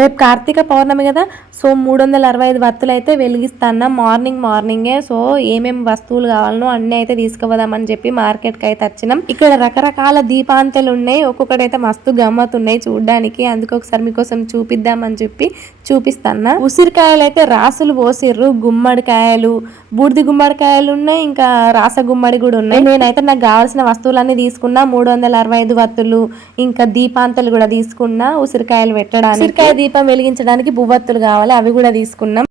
రేపు కార్తీక పౌర్ణమి కదా సో మూడు వందల అరవై ఐదు వత్తులు అయితే వెలిగిస్తాను మార్నింగ్ మార్నింగే సో ఏమేమి వస్తువులు కావాలనో అన్ని అయితే తీసుకుపోదామని చెప్పి మార్కెట్కి అయితే వచ్చినాం. ఇక్కడ రకరకాల దీపాంతలు ఉన్నాయి ఒక్కొక్కటి అయితే మస్తు గమ్మత్ ఉన్నాయి చూడడానికి. అందుకు ఒకసారి మీకోసం చూపిద్దామని చెప్పి చూపిస్తాను ఉసిరికాయలు అయితే రాసులు పోసిర్రు గుమ్మడికాయలు బూడిది గుమ్మడికాయలు ఉన్నాయి ఇంకా రాస గుమ్మడి కూడా ఉన్నాయి. నేనైతే నాకు కావాల్సిన వస్తువులన్నీ తీసుకున్నా మూడు వందల అరవై ఐదు వత్తులు ఇంకా దీపాంతలు కూడా తీసుకున్నా ఉసిరికాయలు పెట్టడానికి. ఉసిరికాయ దీపం వెలిగించడానికి బువ్వత్తులు కావాలి అవి కూడా తీసుకున్నాం.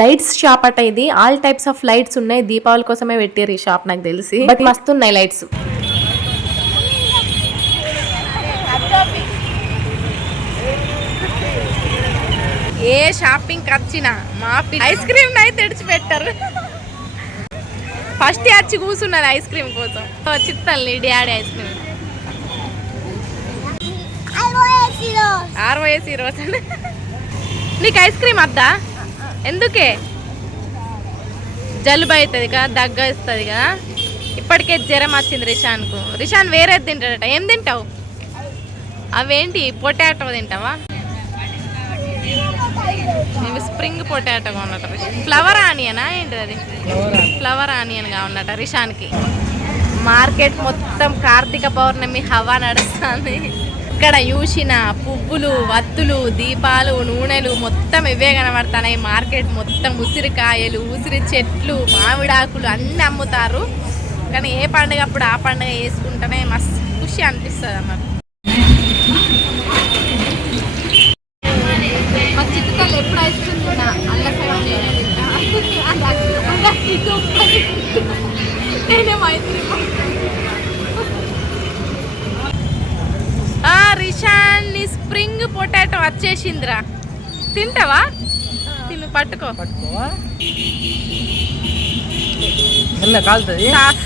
లైట్స్ షాప్ అట ఇది. ఆల్ టైప్స్ ఆఫ్ లైట్స్ ఉన్నాయి. దీపావళి కోసమే పెట్టారు ఈ షాప్ నాకు తెలిసి. బట్ మస్తు ఉన్నాయి లైట్స్. ఏ షాపింగ్ వచ్చినా మా ఐస్ క్రీమ్ అయితే తెడిచిపెట్టారు ఫస్ట్ వచ్చి కూర్చున్నది ఐస్ క్రీమ్ కోసం. చిత్తాలి డాడీ ఐస్ క్రీమ్. ఆర్వైఎస్ రోజు నీకు ఐస్ క్రీమ్ వద్దా? ఎందుకే? జలుబు అవుతుంది కదా దగ్గ వస్తుంది కదా. ఇప్పటికే జ్వరం వచ్చింది రిషాన్కు. రిషాన్ వేరే తింటాడట. ఏం తింటావు? అవేంటి? పొటాటో తింటావా? మేము స్ప్రింగ్ పొటాటో ఉన్నట ఫ్లవర్ ఆనియనా ఏంటిది అది? Flower onion. గా ఉన్నట రిషాన్కి. మార్కెట్ మొత్తం కార్తీక పౌర్ణమి హవా నడుస్తుంది. ఇక్కడ చూసిన పువ్వులు వత్తులు దీపాలు నూనెలు మొత్తం ఇవే కనబడుతున్నాయి. మార్కెట్ మొత్తం ఉసిరికాయలు ఉసిరి చెట్లు మామిడాకులు అన్నీ అమ్ముతారు. కానీ ఏ పండుగ అప్పుడు ఆ పండుగ వేసుకుంటేనే మస్తు ఖుషి అనిపిస్తుంది అన్నమాట నేనేమో ఐస్ క్రీమ్ ఆ రిషాన్ నీ స్ప్రింగ్ పొటాటో వచ్చేసిందిరా తింటావా తిను పట్టుకో పట్టుకోవా మెల్ల కాలుతుంది సాస్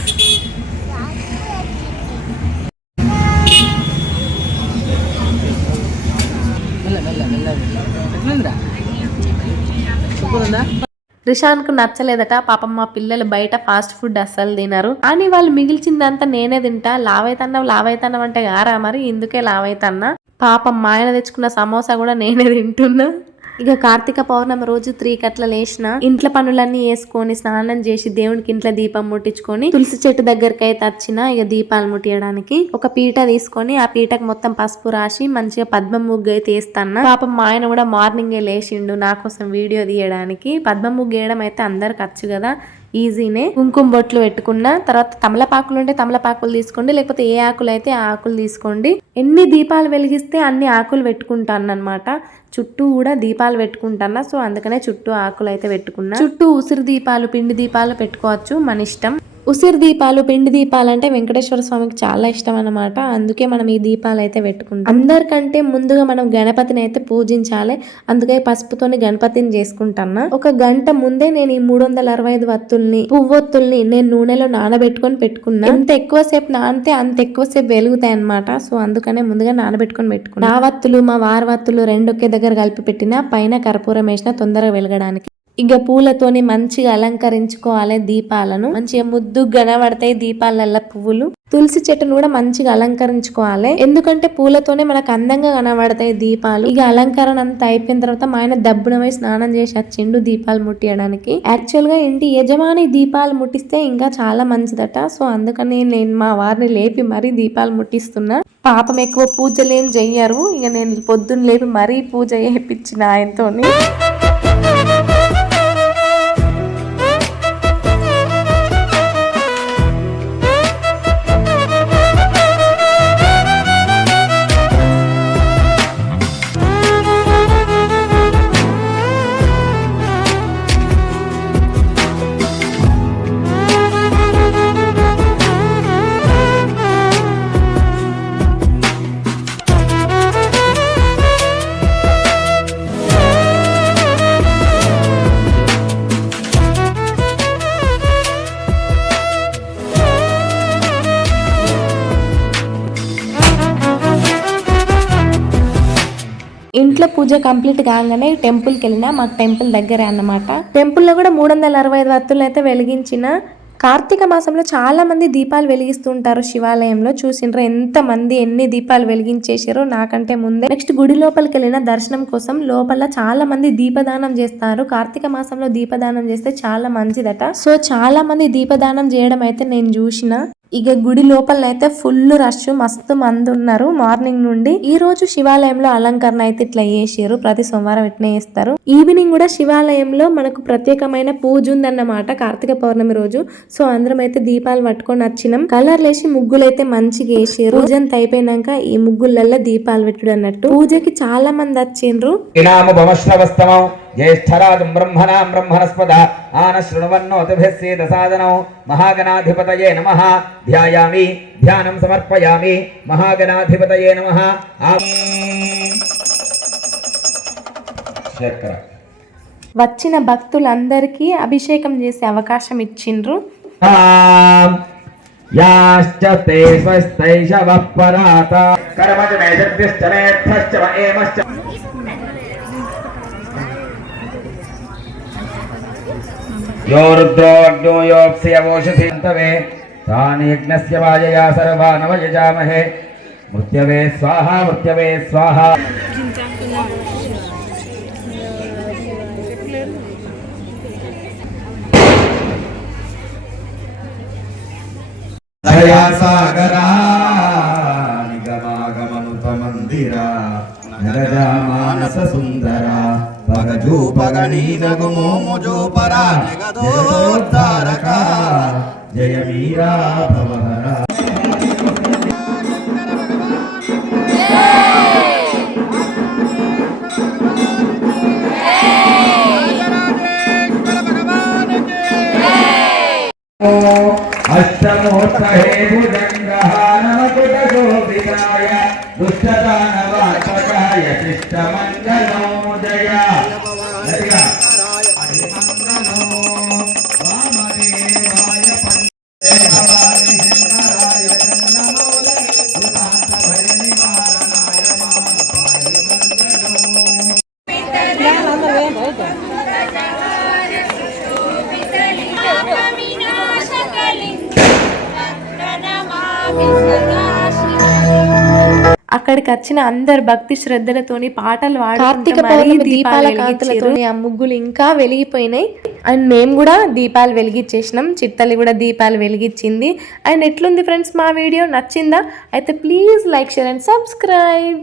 మెల్ల మెల్ల మెల్ల మెల్ల ఎట్లుందిరా సూపర్ ఉందా రిషాన్కు నచ్చలేదట. పాపం మా పిల్లలు బయట ఫాస్ట్ ఫుడ్ అస్సలు తినరు. అని వాళ్ళు మిగిల్చిందంతా నేనే తింటా. లావైతన్నావు లావైతన్నావు అంటే గారా మరి? ఇందుకే లావైతన్నా పాపం మా ఆయన తెచ్చుకున్న సమోసా కూడా నేనే తింటున్నా. ఇక కార్తీక పౌర్ణమి రోజు త్రీ కట్ల లేచిన ఇంట్లో పనులన్నీ వేసుకొని స్నానం చేసి దేవునికి ఇంట్లో దీపం ముట్టించుకొని తులసి చెట్టు దగ్గరికి అయితే వచ్చిన ఇక దీపాలు ముట్టియడానికి ఒక పీట తీసుకొని ఆ పీటకు మొత్తం పసుపు రాసి మంచిగా పద్మ ముగ్గు అయితే వేస్తాను పాపం మా ఆయన కూడా మార్నింగే లేచిండు నా కోసం వీడియో తీయడానికి. పద్మ ముగ్గు వేయడం అయితే అందరికి వచ్చు కదా. ఈజీనే. కుంకుమ బొట్లు పెట్టుకున్న తర్వాత తమలపాకులు ఉంటే తమలపాకులు తీసుకోండి లేకపోతే ఏ ఆకులు అయితే ఆ ఆకులు తీసుకోండి. ఎన్ని దీపాలు వెలిగిస్తే అన్ని ఆకులు పెట్టుకుంటాను అనమాట చుట్టూ కూడా దీపాలు పెట్టుకుంటాను సో అందుకనే చుట్టూ ఆకులు అయితే పెట్టుకున్నా. చుట్టూ ఉసిరి దీపాలు పిండి దీపాలు పెట్టుకోవచ్చు మన ఇష్టం. ఉసిరి దీపాలు పిండి దీపాలు అంటే వెంకటేశ్వర స్వామికి చాలా ఇష్టం అన్నమాట అందుకే మనం ఈ దీపాలు అయితే పెట్టుకుంటాం. అందరికంటే ముందుగా మనం గణపతిని అయితే పూజించాలి. అందుకే పసుపుతోని గణపతిని చేసుకుంటాను ఒక గంట ముందే నేను ఈ మూడు వందల అరవై ఐదు వత్తుల్ని పువ్వొత్తుల్ని నేను నూనెలో నానబెట్టుకొని పెట్టుకున్నా. ఎంత ఎక్కువసేపు నానితే అంత ఎక్కువసేపు వెలుగుతాయి అన్నమాట సో అందుకనే ముందుగా నానబెట్టుకొని పెట్టుకున్నా. నా వత్తులు మా వారి వత్తులు రెండు ఒకే దగ్గర కలిపి పెట్టిన పైన కర్పూరం వేసిన తొందరగా వెలగడానికి. ఇక పూలతోని మంచిగా అలంకరించుకోవాలి దీపాలను. మంచిగా ముద్దు కనబడతాయి దీపాలల్ల పువ్వులు. తులసి చెట్టును కూడా మంచిగా అలంకరించుకోవాలి. ఎందుకంటే పూలతోనే మనకు అందంగా కనబడతాయి దీపాలు. ఇక అలంకరణ అంతా అయిపోయిన తర్వాత మా ఆయన దబ్బునమై స్నానం చేసి వచ్చిండు దీపాలు ముట్టియడానికి. యాక్చువల్గా ఇంటి యజమాని దీపాలు ముట్టిస్తే ఇంకా చాలా మంచిదట. సో అందుకని నేను మా వారిని లేపి మరీ దీపాలు ముట్టిస్తున్నా. పాపం ఎక్కువ పూజలు ఏం చెయ్యరు. ఇక నేను పొద్దున్న లేపి మరీ పూజ చేయించిన ఆయనతోని. ఇంట్లో పూజ కంప్లీట్ కాగానే టెంపుల్కి వెళ్ళినా మాకు టెంపుల్ దగ్గరే అన్నమాట. టెంపుల్లో కూడా మూడు వందల అరవై ఐదు వత్తులు అయితే వెలిగించిన కార్తీక మాసంలో చాలా మంది దీపాలు వెలిగిస్తుంటారు శివాలయంలో. చూసిండ్రు ఎంత మంది ఎన్ని దీపాలు వెలిగించేసారో నాకంటే ముందే. నెక్స్ట్ గుడి లోపలికి వెళ్ళిన దర్శనం కోసం లోపల చాలా మంది దీపదానం చేస్తారు. కార్తీక మాసంలో దీపదానం చేస్తే చాలా మంచిదట. సో చాలా మంది దీపదానం చేయడం అయితే నేను చూసిన. ఇక గుడి లోపలనైతే ఫుల్ రష్ మస్తు మంది ఉన్నారు. మార్నింగ్ నుండి ఈ రోజు శివాలయంలో అలంకరణ అయితే ఇట్లా చేసారు ప్రతి సోమవారం ఇట్లా చేస్తారు. ఈవినింగ్ కూడా శివాలయంలో మనకు ప్రత్యేకమైన పూజ ఉందన్నమాట కార్తీక పౌర్ణమి రోజు. సో అందరం అయితే దీపాలు పట్టుకొని వచ్చినాం కలర్ లేసి ముగ్గులు అయితే మంచిగా వేసారు పూజ అయిపోయినాక ఈ ముగ్గులల్లో దీపాలు పెట్టుడు అన్నట్టు. పూజకి చాలా మంది వచ్చిండ్రు జ్యేష్ఠరాజం బ్రహ్మణాం బ్రహ్మణస్పద ఆన శృణవన్నోతిభిస్సేద సాదనం మహాగణాధిపతయే నమ ధ్యాయామి ధ్యానం సమర్పయామి మహాగణాధిపతయే నమ వచ్చిన భక్తులందరికీ అభిషేకం చేసే అవకాశం ఇచ్చిండ్రు. యాశ్చ తే స్వస్తైషవః పరాత కర్మజ వ ఏమశ్చ यो रुद्रोऽग्नो योऽप्स्यवोषधीन्तवे तानि यज्ञस्य वायया सर्वानव यजामहे मृत्यवे स्वाहा मृत्यवे स्वाहा दया सागरा निगमागमनुतमन्दिरा नरजा मानससुन्दरा జగదీదగు మోము జోపరా జగదోద్ధారక జయ వీరా అక్కడికి వచ్చిన అందరు భక్తి శ్రద్ధలతోని పాటలు కార్తీక పౌర్ణమి దీపాల కాంతులతోని ఆ ముగ్గులు ఇంకా వెలిగిపోయినాయి. అండ్ మేము కూడా దీపాలు వెలిగించేసినాం. చిత్తల్లి కూడా దీపాలు వెలిగించింది. అండ్ ఎట్లుంది ఫ్రెండ్స్ మా వీడియో? నచ్చిందా? అయితే please like share and subscribe.